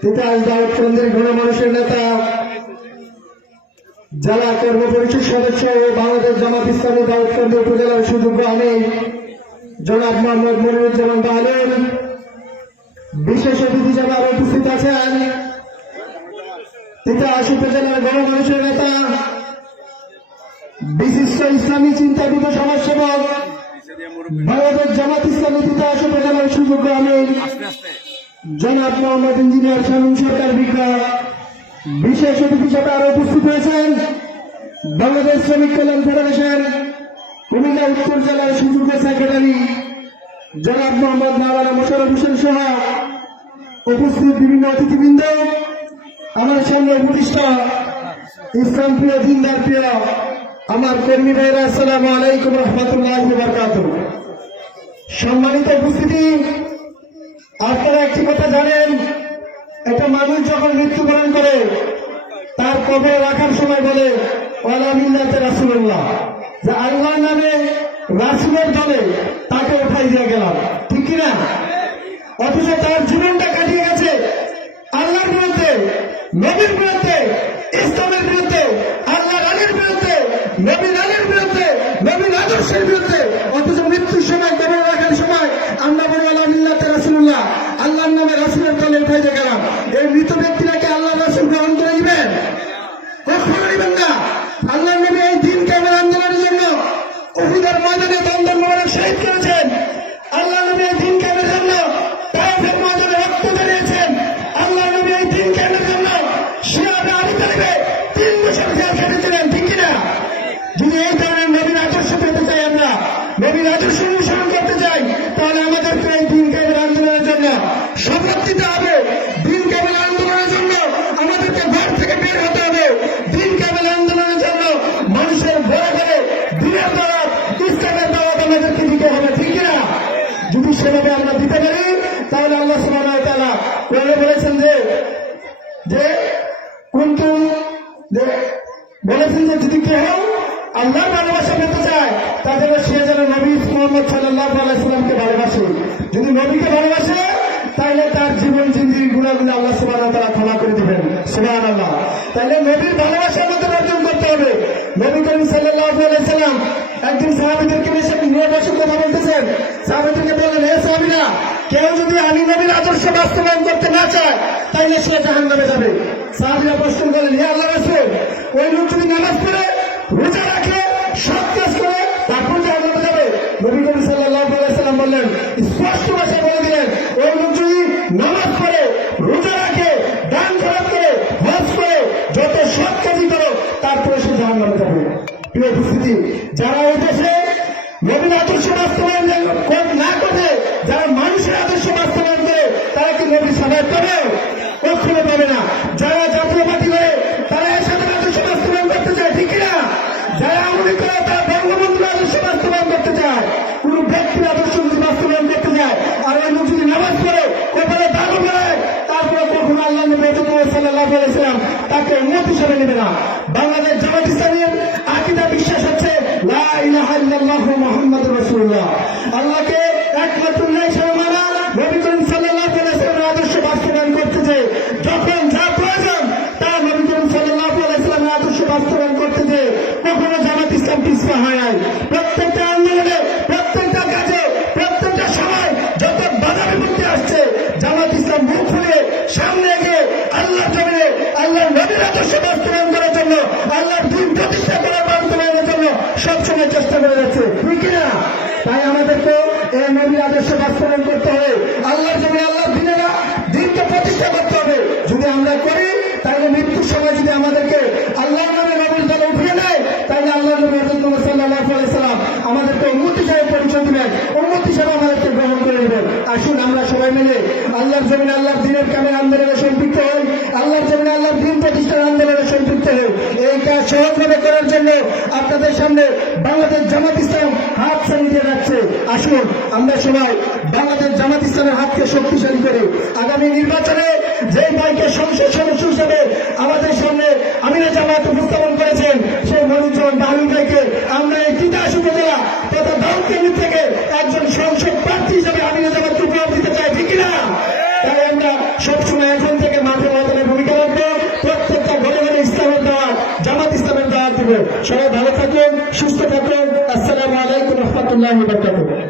তিতাস দাউদকান্দির গণমানুষের নেতা, জেলা কর্ম সদস্য ও বাংলাদেশ জামাত ইসলামী দাউদকান্দি উপজেলার সুযোগ্য আমি, জনাব মোহাম্মদ মনিরুজ্জামান বাহালুল বিশেষ অতিথি হিসাবে আরও উপস্থিত আছেন। তিতাস উপজেলার গণমানুষের নেতা, বিশিষ্ট ইসলামী চিন্তাবিদ সমাজসেবক, বাংলাদেশ জামাত ইসলামী তিতাস উপজেলার সুযোগ্য আমি। জনাব মোহাম্মদ ইঞ্জিনিয়ার শামীম সরকার বিজ্ঞা বিশেষ অতিথি হিসাবে আরও উপস্থিত হয়েছেন বাংলাদেশ শ্রমিক কল্যাণ ফেডারেশন, কুমিল্লা উত্তর জেলার সুযোগ্য সেক্রেটারি জনাব মোহাম্মদ মাওলানা মোশারফ হোসেন সহ উপস্থিত বিভিন্ন অতিথিবৃন্দ, আমার সামনে উপদিষ্ট ইসলাম প্রিয় দিনদার প্রিয়, আমার কর্মী ভাইরা, আসসালামু আলাইকুম রহমতুল্লাহ সম্মানিত উপস্থিতি আপনারা একটি কথা জানেন, একটা মানুষ যখন মৃত্যুবরণ করে, তার কবে রাখার সময় বলে রাসুল্লাহ যে আল্লাহ নামে রাসুলের দলে তাকে উঠাই দিয়ে গেলাম। ঠিক কিনা? অথচ তার জীবনটা কাটিয়ে গেছে আল্লাহর বিরুদ্ধে, নবীর বিরুদ্ধে ইসলামের বিরুদ্ধে আল্লাহ আলীর বিরুদ্ধে নবীন আলীর বিরুদ্ধে নবীন আদর্শের বিরুদ্ধে অথচ মৃত্যুর সময় কবর রাখার সময় আমরা বলি আলহামদুলিল্লাহ রাসুল্লাহ আল্লাহর নামে রাসুলের দলে উঠাইতে গেলাম এই মৃত ব্যক্তিরাকে আল্লাহ রাসুল গ্রহণ করে দিবেন কখনো নেবেন না আল্লাহ নবী এই দিন কেমন আন্দোলনের জন্য উহুদের ময়দানে দ্বন্দ্ব মোবারক শহীদ করেছেন। আল্লাহ নবী দিন কেমন জন্য তাইফের ময়দানে রক্ত বেরিয়েছেন আল্লাহ নবী এই দিন কেমন জন্য শিয়াবে আলী তালিবে তিন বছর জেল খেটেছিলেন, ঠিক কিনা? যদি এই ধরনের নবীন আদর্শ পেতে চাই আমরা নবীন আদর্শ অনুসরণ করতে চাই, তাহলে আমাদেরকে এই দিন কেমন আন্দোলনের জন্য শপথ দিতে হবে। দিন কেমন আন্দোলনের জন্য আমাদেরকে ঘর থেকে বের হতে হবে। দিন কেমন আন্দোলনের জন্য মানুষের ঘরে ঘরে দিনের দাওয়াত ইসলামের দাওয়াত আমাদেরকে দিতে হবে ঠিক না যদি সেভাবে আমরা দিতে পারি, তাহলে আল্লাহ সুবহানাহু তাআলা বলেছেন যে যে যে বলেছেন যে যদি কেউ আল্লাহর ভালোবাসা পেতে চায়, তাহলে সে যেন নবী মোহাম্মদ সাল্লাহ আলাইসালামকে ভালোবাসে। যদি নবীকে ভালোবাসে, তাহলে তার জীবন জিন্দির গুণাগুলো আল্লাহ সুবাহ তারা ক্ষমা করে দেবেন। সুবাহ আল্লাহ তাহলে নবীর ভালোবাসা আমাদের অর্জন করতে হবে। নবী করিম সাল্লাহ আলাইসালাম একদিন সাহাবিদেরকে নিয়ে বসে কথা বলতেছেন। সাহাবিদেরকে বললেন হে সাহাবিরা, কেউ যদি আমি নবীর আদর্শ বাস্তবায়ন করতে না চায়, তাইলে সে জাহান নামে যাবে। সাহাবিরা প্রশ্ন করেন হে আল্লাহ রাসূল, ওই লোক যদি নামাজ পড়ে, রোজা রাখে সব কাজ করে, তারপর জাহান নামে যাবে। নবী সাল্লাল্লাহু আলাইহি সাল্লাম বললেন, স্পষ্ট ভাষায় বলে দিলেন, ওই লোক যদি নামাজ পড়ে রোজা রাখে দান খরচ করে হজ করে যত সৎ কাজই করো তারপরে সে জাহান নামে যাবে প্রিয় উপস্থিতি, যারা এই দেশে নবীন আদর্শ বাস্তবায়ন না করে যারা মানুষের আদর্শ বাস্তবায়ন করে, তারা কি নবী সাবাদ পাবে? কখনো পাবে না। যারা জাতীয়বাদী করে তারা এর সাথে আদর্শ বাস্তবায়ন করতে চায়, ঠিক না যারা আমলি করে তারা বঙ্গবন্ধুর আদর্শ বাস্তবায়ন করতে চায়, কোন ব্যক্তির আদর্শ যদি বাস্তবায়ন করতে চায় আর লোক যদি নামাজ পড়ে, কপালে দাগও করে তারপরে কখনো আল্লাহ নবী সাল্লাহ তাকে উন্নত হিসেবে নেবে না। বাংলাদেশ জামাত ইসলামের ইলাহা ইল্লাল্লাহু আল্লাহকে আদর্শ বাস্তবায়ন করতে যে তা নবী করিম ওয়াসাল্লামের আদর্শ বাস্তবায়ন করতে যে, কখনো জামাত ইসলাম পিছপা হয় নাই প্রত্যেকটা আন্দোলনে প্রত্যেকটা কাজে প্রত্যেকটা সময় যত বাধা বিপত্তি আসছে জামাত ইসলাম মুখ খুলে সামনে গিয়ে আল্লাহর জমিনে আল্লাহর নবীর আদর্শ বাস্তবায়ন করার জন্য আল্লাহর দিন প্রতিষ্ঠা করার বাস্তবায়নের জন্য সবসময় চেষ্টা করে যাচ্ছে ঠিক না তাই আমাদেরকে এই নবীর আদর্শ বাস্তবায়ন করতে হবে আল্লাহর জমিনে আল্লাহর দিনেরা দিনকে প্রতিষ্ঠা করতে হবে যদি আমরা করি তাহলে মৃত্যুর সময় যদি আমাদেরকে আল্লাহর নামে নবীর দলে উঠিয়ে নেয় তাহলে আল্লাহ নবী হযরত মুহাম্মদ সাল্লাল্লাহু আলাইহি সাল্লাম আমাদেরকে উম্মত হিসেবে পরিচয় দিবেন উম্মত হিসেবে আমাদেরকে গ্রহণ করে নেবেন আসুন আমরা সবাই মিলে আল্লাহর জমিনে আল্লাহর দিনের কামে আন্দোলনে সম্পৃক্ত হই, আল্লাহর জমিনে আল্লাহর দিন প্রতিষ্ঠার আন্দোলনে সম্পৃক্ত হই। এই কাজ সহজভাবে করার জন্য আপনাদের সামনে বাংলাদেশ জামাত ইসলাম হাত সারিয়ে রাখছে আসুন, আমরা সবাই বাংলাদেশ জামাত ইসলামের হাতকে শক্তিশালী করে। আগামী নির্বাচনে যে ভাইকে সংসদ সদস্য হিসেবে আমাদের সামনে আমিনা জামাত উপস্থাপন করেছেন, সেই মনিরুজ্জামান বাহুল সবাই ভালো থাকুন সুস্থ থাকুন। আসসালামু আলাইকুম রহমতুল্লাহ বরকাতুহ।